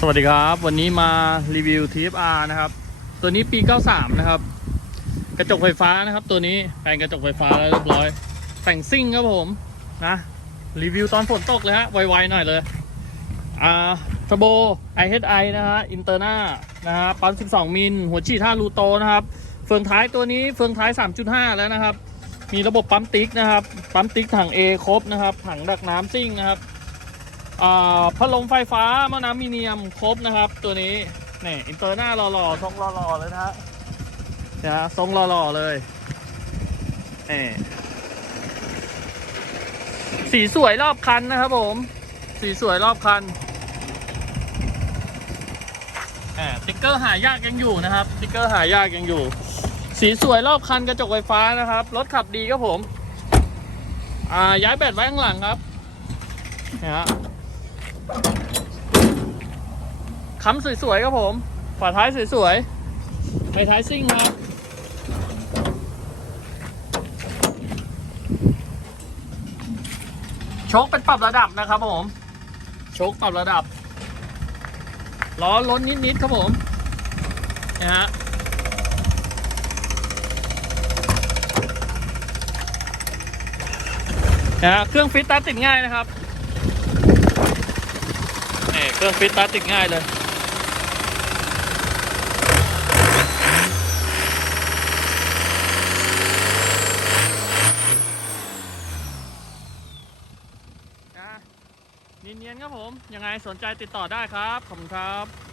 สวัสดีครับ วันนี้มารีวิว TFR นะครับ ตัวนี้ปี 93 นะครับ กระจกไฟฟ้านะครับ ตัวนี้แปลงกระจกไฟฟ้าแล้วเรียบร้อย แต่งซิ่งครับผมนะรีวิวตอนฝนตกเลยฮะไวๆหน่อยเลยอ่าทโบ IHI นะฮะอินเตอร์นานะฮะปั๊ม 12 มิล หัวฉีด5รูโตนะครับ เฟืองท้ายตัวนี้เฟืองท้าย 3.5 แล้วนะครับ มีระบบปั๊มติ๊กนะครับ ปั๊มติ๊กถัง A ครบนะครับ ถังดักน้ำซิ่งนะครับ พัดลมไฟฟ้าหม้อน้ำมิเนียมครบนะครับ ตัวนี้นี่อินเตอร์หน้าหล่อๆทรงหล่อๆเลยนะฮะนะฮะทรงหล่อๆเลยนี่สีสวยรอบคันนะครับผม สีสวยรอบคันแหมติ๊กเกอร์หายากยังอยู่นะครับติ๊กเกอร์หายากยังอยู่ สีสวยรอบคันกระจกไฟฟ้านะครับ รถขับดีครับผม อ่าย้ายแบตไว้ข้างหลังครับนะฮะ ค้ำสวยๆครับผม ฝาท้ายสวยๆไฟท้ายซิ่งครับโชคเป็นปรับระดับนะครับผม โชคปรับระดับ ล้อล้นนิดๆครับผม นะฮะ นะฮะ เครื่องฟิตตาร์ทติดง่ายนะครับ นี่เครื่องฟิตตาร์ติดง่ายเลยอะเนียนๆครับผม ยังไงสนใจติดต่อได้ครับ ขอบคุณครับ